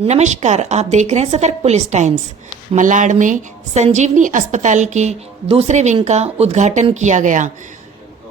नमस्कार, आप देख रहे हैं सतर्क पुलिस टाइम्स। मलाड में संजीवनी अस्पताल के दूसरे विंग का उद्घाटन किया गया।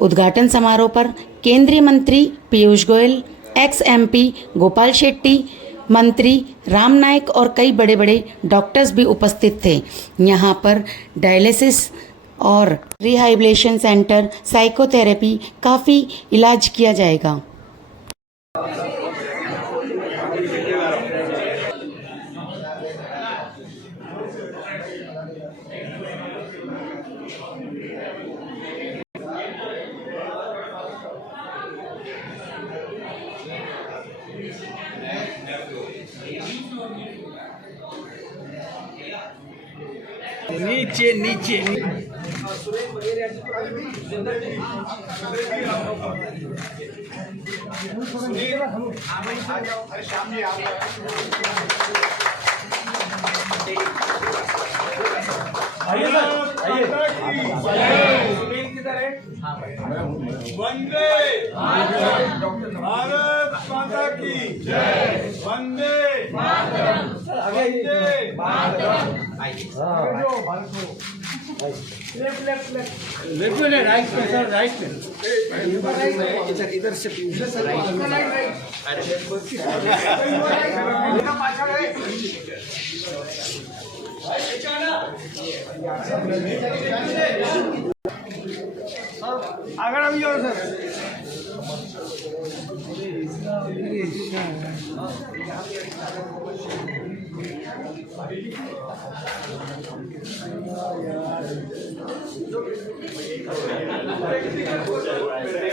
उद्घाटन समारोह पर केंद्रीय मंत्री पीयूष गोयल, एक्स एमपी गोपाल शेट्टी, मंत्री राम नायक और कई बड़े बड़े डॉक्टर्स भी उपस्थित थे। यहाँ पर डायलिसिस और रिहाइबिलिटेशन सेंटर, साइकोथेरेपी, काफ़ी इलाज किया जाएगा। नीचे नीचे आइए सर, आइए। सुनील किधर है? वंदे भारत माता की जय। वंदे लेफ्ट में राइट में सर, राइट में इधर से अगर अभी और सर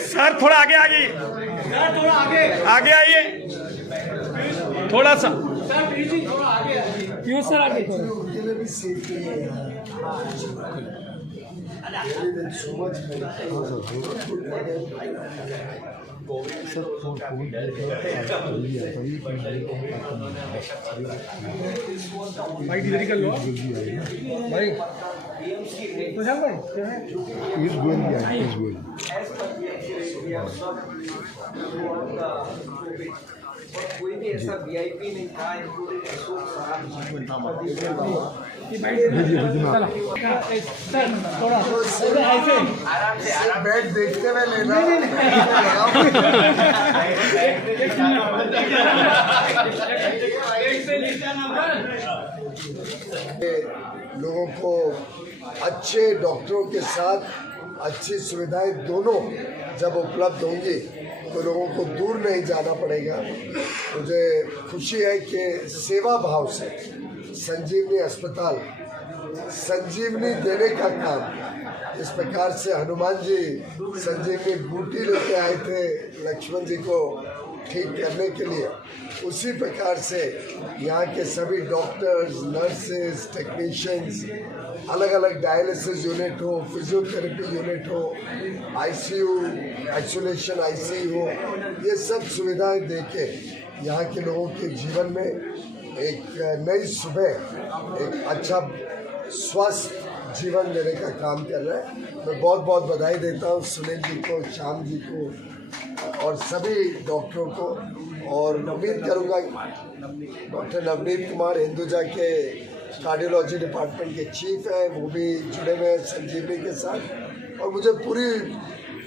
सर थोड़ा आगे आगे, थोड़ा आगे आगे आइए थोड़ा सा। क्यों सर आगे भाई डिलीवरी कर लो भाई। प्रशांत भाई कोई भी ऐसा वीआईपी नहीं था इंक्लूडिंग अशोक साहब। थोड़ा ऐसे आराम से बैठ देखते हुए लेना। लोगों को अच्छे डॉक्टरों के साथ अच्छी सुविधाएं दोनों जब उपलब्ध होंगी तो लोगों को दूर नहीं जाना पड़ेगा। मुझे खुशी है कि सेवा भाव से संजीवनी अस्पताल संजीवनी देने का काम, इस प्रकार से हनुमान जी संजीवनी बूटी लेके आए थे लक्ष्मण जी को ठीक करने के लिए, उसी प्रकार से यहाँ के सभी डॉक्टर्स, नर्सेज, टेक्नीशियंस, अलग अलग डायलिसिस यूनिट हो, फिजियोथेरेपी यूनिट हो, आईसीयू, आइसोलेशन आईसीयू हो, ये सब सुविधाएं देके यहाँ के लोगों के जीवन में एक नई सुबह, एक अच्छा स्वस्थ जीवन देने का काम कर रहा है। मैं बहुत बहुत बधाई देता हूँ सुनील जी को, श्याम जी को और सभी डॉक्टरों को, और उम्मीद करूँगा डॉक्टर नवनीत कुमार हिंदुजा के कार्डियोलॉजी डिपार्टमेंट के चीफ हैं, वो भी जुड़े हुए हैं संजीवनी के साथ, और मुझे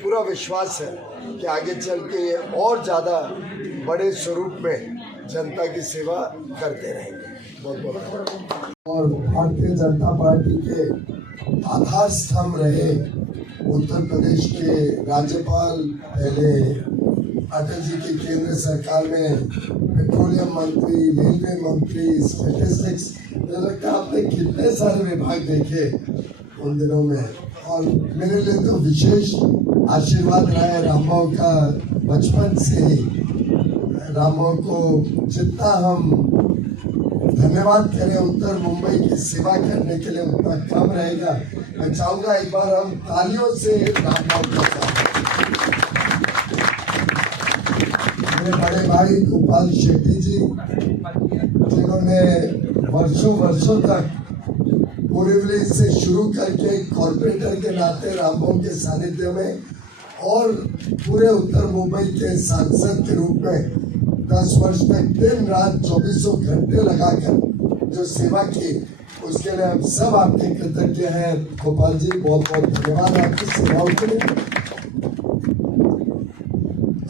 पूरा विश्वास है कि आगे चल के ये और ज़्यादा बड़े स्वरूप में जनता की सेवा करते रहेंगे। बहुत बहुत। और भारतीय जनता पार्टी के आधार स्तंभ रहे उत्तर प्रदेश के राज्यपाल, पहले अटल जी की केंद्र सरकार में पेट्रोलियम मंत्री, रेलवे मंत्री, स्टैटिस्टिक्स, मुझे लगता है आपने कितने सारे विभाग देखे उन दिनों में। और मेरे लिए तो विशेष आशीर्वाद रहा है रामबाबू का बचपन से ही। रामबाबू को जितना हम धन्यवाद करें उत्तर मुंबई की सेवा करने के लिए उतना कम रहेगा। मैं चाहूँगा एक बार हम तालियों से रामबाबू का स्वागत। मेरे बड़े भाई गोपाल शेट्टी जी, जिन्होंने वर्षों तक बोरीवली से शुरू करके कॉर्पोरेटर के नाते रामबाबू के सानिध्य में और पूरे उत्तर मुंबई के सांसद के रूप में 10 वर्ष में दिन रात 24 घंटे लगाकर जो सेवा की, उसके लिए हम सब आपके कृतज्ञ हैं। गोपाल जी, बहुत बहुत धन्यवाद आपकी सेवाओं के लिए।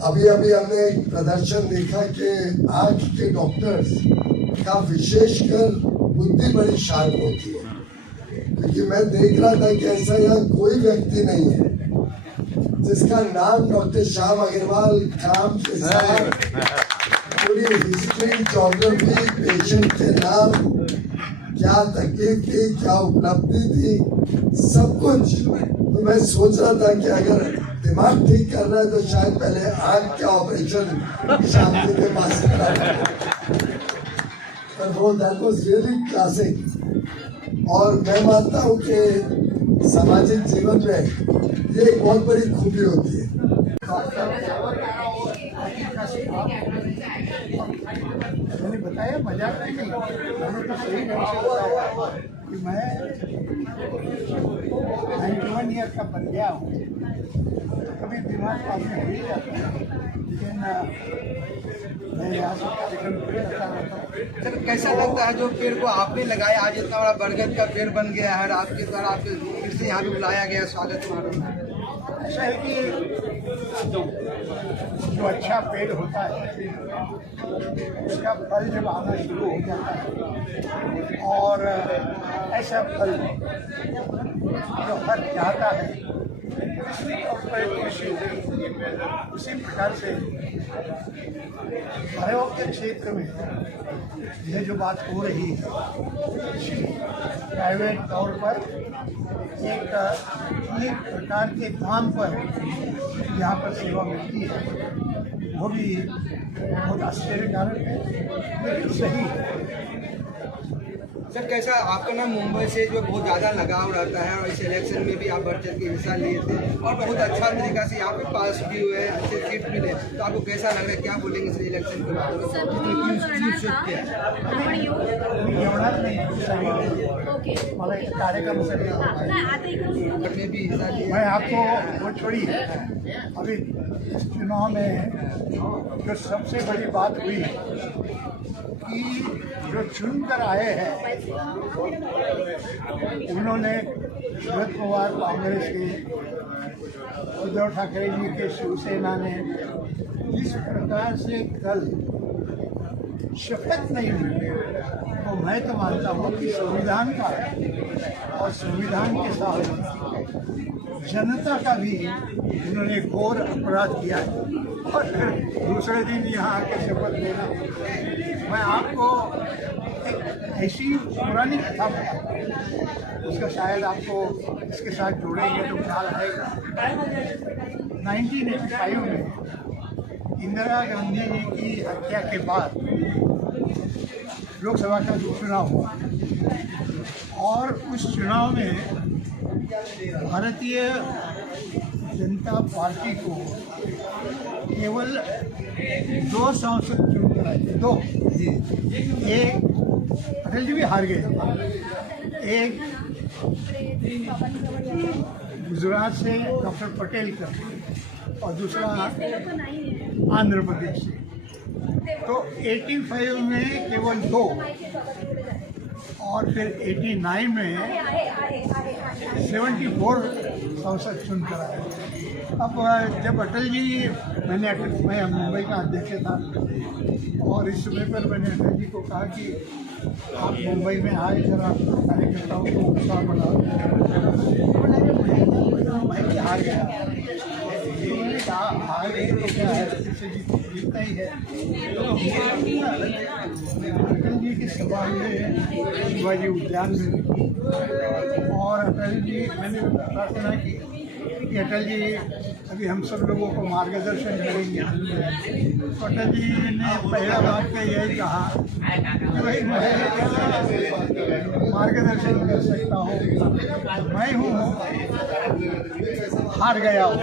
अभी अभी हमने एक प्रदर्शन देखा कि आंख के डॉक्टर्स का विशेषकर बुद्धि बड़ी शार्प होती है, क्योंकि मैं देख रहा था कि ऐसा यहाँ कोई व्यक्ति नहीं है जिसका नाम डॉक्टर श्याम अग्रवाल काम के साथ पूरी हिस्ट्री, ज्योग्राफी, पेशेंट के नाम, क्या तकलीफ थी, क्या उपलब्धि थी, सब कुछ। तो मैं सोच रहा था कि अगर दिमाग ठीक कर रहा है तो शायद पहले आंख का ऑपरेशन श्याम जी के पास करा, पर वो दैट वाज रियली क्लासिक। और मैं मानता हूँ कि सामाजिक जीवन में ये एक बहुत बड़ी खूबी होती है। मैंने बताया, मजाक नहीं, मैंने तो सही ढंग से बताया कि मैं 91 ईयर का बन गया हूँ, कभी दिमाग पास में हो ही जाता है, लेकिन मैं यहाँ से कार्यक्रम करता रहता हूँ। सर, कैसा लगता है जो पेड़ को आपने लगाया, आज इतना बड़ा बरगद का पेड़ बन गया है, आपके द्वारा आपके फिर से यहाँ पे बुलाया गया, स्वागत समारोह? ऐसा है कि जो अच्छा पेड़ होता है उसका फल जब आना शुरू हो जाता है, और ऐसा फल जो हर चाहता है उसी प्रकार से आयोग के क्षेत्र में यह जो बात हो रही है, प्राइवेट तौर पर एक प्रकार के दाम पर यहाँ पर सेवा मिलती है, वो भी बहुत आश्चर्यकारक है, लेकिन सही है। सर, कैसा आपका नाम मुंबई से जो बहुत ज़्यादा लगाव रहता है, और इस इलेक्शन में भी आप बढ़ चढ़ के हिस्सा लिए थे और बहुत अच्छा तरीका से यहाँ पे पास भी हुए, अच्छे सीट मिले, तो आपको कैसा लग रहा है, क्या बोलेंगे इस इलेक्शन के बारे में? कार्यक्रम में भी हिस्सा लिए? मैं आपको वो छोड़ी, अभी इस चुनाव में जो सबसे बड़ी बात हुई कि जो चुनकर आए हैं उन्होंने शरद पवार कांग्रेस के, उद्धव ठाकरे जी के शिवसेना ने जिस प्रकार से कल शपथ नहीं ली, तो मैं तो मानता हूँ कि संविधान का और संविधान के साथ जनता का भी उन्होंने घोर अपराध किया है, और फिर दूसरे दिन यहाँ आके शपथ लेना। मैं आपको एक ऐसी पुरानी कथा बताऊँ, उसका शायद आपको इसके साथ जोड़ेंगे तो ख्याल आएगा। 1985 में इंदिरा गांधी जी की हत्या के बाद लोकसभा का चुनाव हुआ, और उस चुनाव में भारतीय जनता पार्टी को केवल 2 सांसद चुनकर आए, 2। एक अटल जी भी हार गए, एक गुजरात से डॉक्टर पटेल का और दूसरा आंध्र प्रदेश से। तो 85 में केवल 2, और फिर 89 में 74 सांसद चुनकर आए। अब जब अटल जी, मैं मुंबई का अध्यक्ष था, और इस समय पर मैंने अटल जी को कहा कि आप मुंबई में आए, जरा कार्यकर्ताओं को उत्साह बढ़ाओ। मैं भी हार गया, उन्होंने कहा हार गए तो क्या है, इससे जीतना ही है। अटल जी की सभा में शिवाजी उद्यान में, और अटल जी, मैंने प्रार्थना की कि अटल जी अभी हम सब लोगों को मार्गदर्शन करेंगे। तो अटल जी ने पहला बात का यही कहा कि भाई मैं मार्गदर्शन कर सकता हूँ, मैं हूँ हार गया हूँ।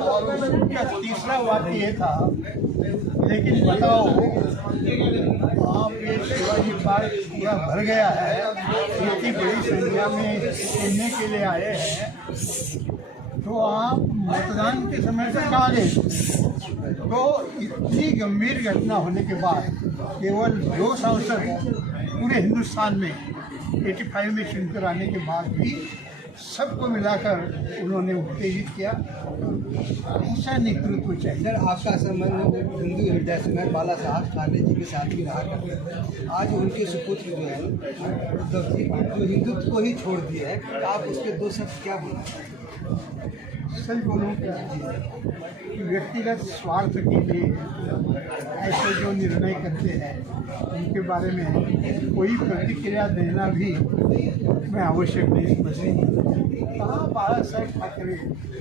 और उनका तीसरा वाक्य ये था, लेकिन बताओ आप ये शिवाजी पार्क पूरा भर गया है, इतनी बड़ी संख्या में सुनने के लिए आए हैं, तो आप मतदान के समय से कहाँ गए? तो इतनी गंभीर घटना होने के बाद केवल 2 सांसद पूरे हिंदुस्तान में 85 में चुनकर आने के बाद भी सबको मिलाकर उन्होंने उत्तेजित किया। ऐसा नेतृत्व चाहिए। सर, आपका संबंध हिंदू हृदय से मैं बाला साहब ठाकरे जी के साथ भी रहा करते थे। आज उनके सुपुत्र जो है उद्धव जी जो हिंदुत्व को ही छोड़ दिए हैं, तो आप उसके 2 शब्द क्या बोलना चाहते हैं? सच बोलूं कि व्यक्तिगत स्वार्थ के लिए ऐसे जो निर्णय करते हैं उनके बारे में कोई प्रतिक्रिया देना भी मैं आवश्यक नहीं समझती। कहाँ बाला साहेब ठाकरे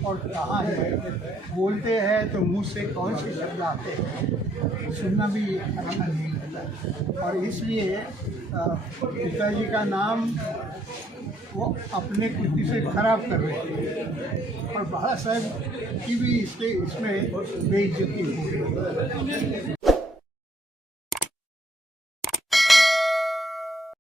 और कहाँ है, बोलते हैं तो मुंह से कौन से शब्द आते हैं सुनना भी अच्छा नहीं लगता। और इसलिए पिताजी का नाम वो अपने कृति से खराब कर रहे हैं और बाला साहेब की भी इसमें बेइज्जती हो रही है।